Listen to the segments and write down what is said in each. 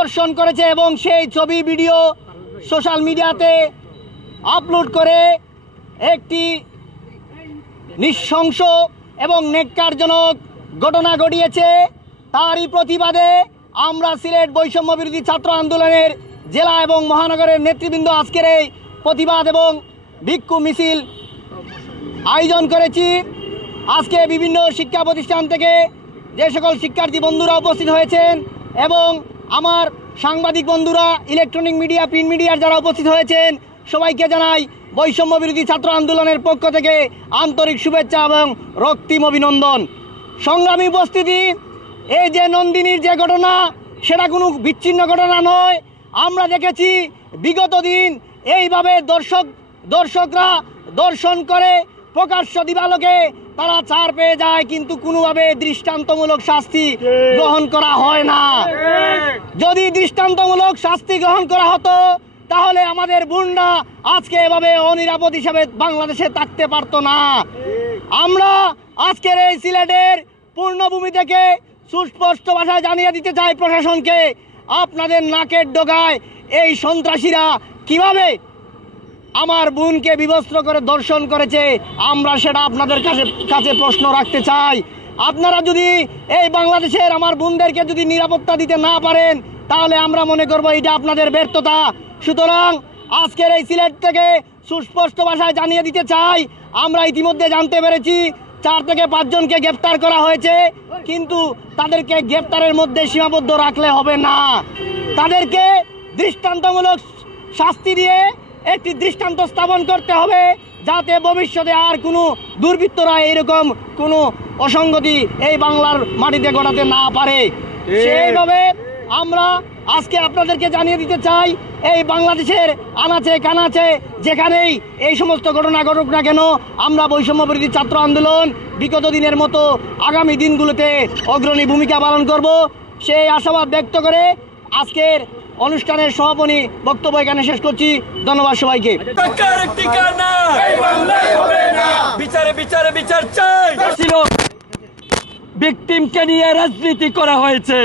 ধর্ষণ করেছে এবং সেই ছবি ভিডিও সোশ্যাল মিডিয়াতে আপলোড করে একটি নৃশংস এবং নেক্কারজনক ঘটনা ঘটিয়েছে। তারই প্রতিবাদে আমরা সিলেট বৈষম্য বিরোধী ছাত্র আন্দোলনের জেলা এবং মহানগরের নেতৃবৃন্দ আজকের এই প্রতিবাদ এবং বিক্ষোভ মিছিল আয়োজন করেছি। আজকে বিভিন্ন শিক্ষা প্রতিষ্ঠান থেকে যে সকল শিক্ষার্থী বন্ধুরা উপস্থিত হয়েছেন এবং আমার সাংবাদিক বন্ধুরা, ইলেকট্রনিক মিডিয়া, প্রিন্ট মিডিয়ার যারা উপস্থিত হয়েছেন, সবাইকে জানাই বৈষম্য বিরোধী ছাত্র আন্দোলনের পক্ষ থেকে আন্তরিক শুভেচ্ছা এবং রক্তিম অভিনন্দন। সংগ্রামী উপস্থিতি, এই যে নন্দিনীর যে ঘটনা, সেটা কোনো বিচ্ছিন্ন ঘটনা নয়। আমরা দেখেছি বিগত দিন এইভাবে দর্শকরা দর্শন করে প্রকাশ্য দিবালোকে তারা ছাড় পেয়ে যায়, কিন্তু কোনোভাবে দৃষ্টান্তমূলক শাস্তি গ্রহণ করা হয় না। যদি দৃষ্টান্তমূলক শাস্তি গ্রহণ করা হতো তাহলে আমাদের বোনরা আজকে এভাবে অনিরাপদ হিসাবে বাংলাদেশে থাকতে পারতো না। আমরা আজকের এই সিলেটের পূর্ণভূমি থেকে সুস্পষ্ট ভাষায় জানিয়ে দিতে চাই প্রশাসনকে, আপনাদের নাকের ডগায় এই সন্ত্রাসীরা কিভাবে আমার বোনকে বিবস্ত্র করে ধর্ষণ করেছে, আমরা সেটা আপনাদের কাছে প্রশ্ন রাখতে চাই। আপনারা যদি এই বাংলাদেশের আমার বোনদেরকে যদি নিরাপত্তা দিতে না পারেন তাহলে আমরা মনে করব এটা আপনাদের ব্যর্থতা। সুতরাং আজকের এই সিলেট থেকে সুস্পষ্ট ভাষায় জানিয়ে দিতে চাই, আমরা ইতিমধ্যে জানতে পেরেছি 4 থেকে 5 জনকে গ্রেপ্তার করা হয়েছে, কিন্তু তাদেরকে গ্রেপ্তারের মধ্যে সীমাবদ্ধ রাখলে হবে না। তাদেরকে দৃষ্টান্তমূলক শাস্তি দিয়ে একটি দৃষ্টান্ত স্থাপন করতে হবে, যাতে ভবিষ্যতে আর কোনো দুর্বৃত্তরা এরকম কোনো অসঙ্গতি এই বাংলার মাটিতে ঘটাতে না পারে। সেইভাবে আমরা আজকে আপনাদেরকে জানিয়ে দিতে চাই, এই বাংলাদেশের আনাচে কানাচে যেখানেই এই সমস্ত ঘটনা ঘটুক না কেন, আমরা বৈষম্য বিরোধী ছাত্র আন্দোলন বিগত দিনের মতো আগামী দিনগুলোতে অগ্রণী ভূমিকা পালন করব, সেই আশাবাদ ব্যক্ত করে আজকের অনুষ্ঠানের সমাপনী বক্তব্য এখানে শেষ করছি। ধন্যবাদ সবাইকে। বিচার চাই। ভিকটিমকে নিয়ে রাজনীতি করা হয়েছে।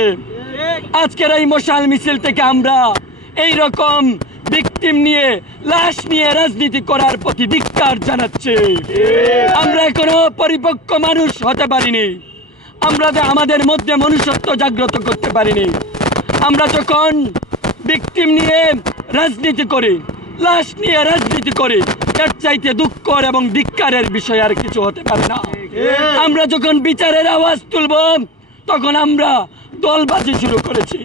আজকের এই মশাল মিছিল থেকে আমরা এই রকম ভিকটিম নিয়ে, লাশ নিয়ে রাজনীতি করার প্রতি ধিক্কার জানাচ্ছি। আমরা এখনো পরিপক্ক মানুষ হতে পারিনি, আমরা আমাদের মধ্যে মনুষ্যত্ব জাগ্রত করতে পারিনি। আমরা যখন ভিকটিম নিয়ে রাজনীতি করি, লাশ নিয়ে রাজনীতি করি, এর চাইতে দুঃখর এবং ধিক্কারের বিষয় আর কিছু হতে পারে না। আমরা যখন বিচারের আওয়াজ তুলব তখন আমরা দলবাজি শুরু করেছি,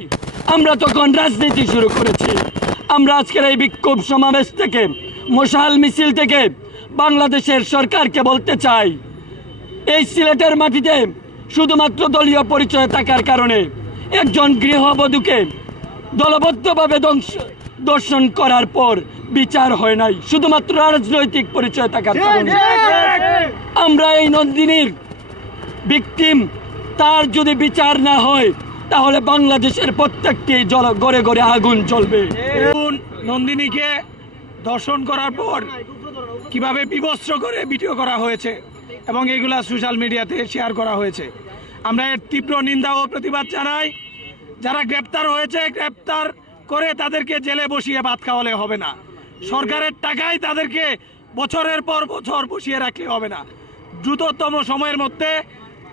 আমরা তখন রাজনীতি শুরু করেছি। আমরা আজকের এই বিক্ষোভ সমাবেশ থেকে, মশাল মিছিল থেকে বাংলাদেশের সরকারকে বলতে চাই, এই সিলেটের মাটিতে শুধুমাত্র দলীয় পরিচয় থাকার কারণে একজন গৃহবধূকে দলবদ্ধভাবে দর্শন করার পর বিচার হয় নাই, শুধুমাত্র রাজনৈতিক পরিচয় থাকার কারণে। আমরা এই নন্দিনীর ভিকটিম, তার যদি বিচার না হয় তাহলে বাংলাদেশের প্রত্যেকটি ঘরে ঘরে আগুন জ্বলবে। নন্দিনীকে দর্শন করার পর কিভাবে বিবস্ত্র করে ভিডিও করা হয়েছে এবং এগুলা সোশ্যাল মিডিয়াতে শেয়ার করা হয়েছে, আমরা এর তীব্র নিন্দা ও প্রতিবাদ জানাই। যারা গ্রেপ্তার হয়েছে, গ্রেপ্তার করে তাদেরকে জেলে বসিয়ে ভাত খাওয়ালে হবে না, সরকারের টাকায় তাদেরকে বছরের পর বছর বসিয়ে রাখলে হবে না। দ্রুততম সময়ের মধ্যে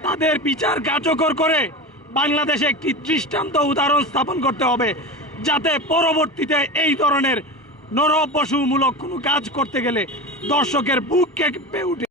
তাদের বিচার কার্যকর করে বাংলাদেশে একটি দৃষ্টান্ত উদাহরণ স্থাপন করতে হবে, যাতে পরবর্তীতে এই ধরনের নরপশুমূলক কোনো কাজ করতে গেলে দর্শকের বুক কেঁপে উঠে।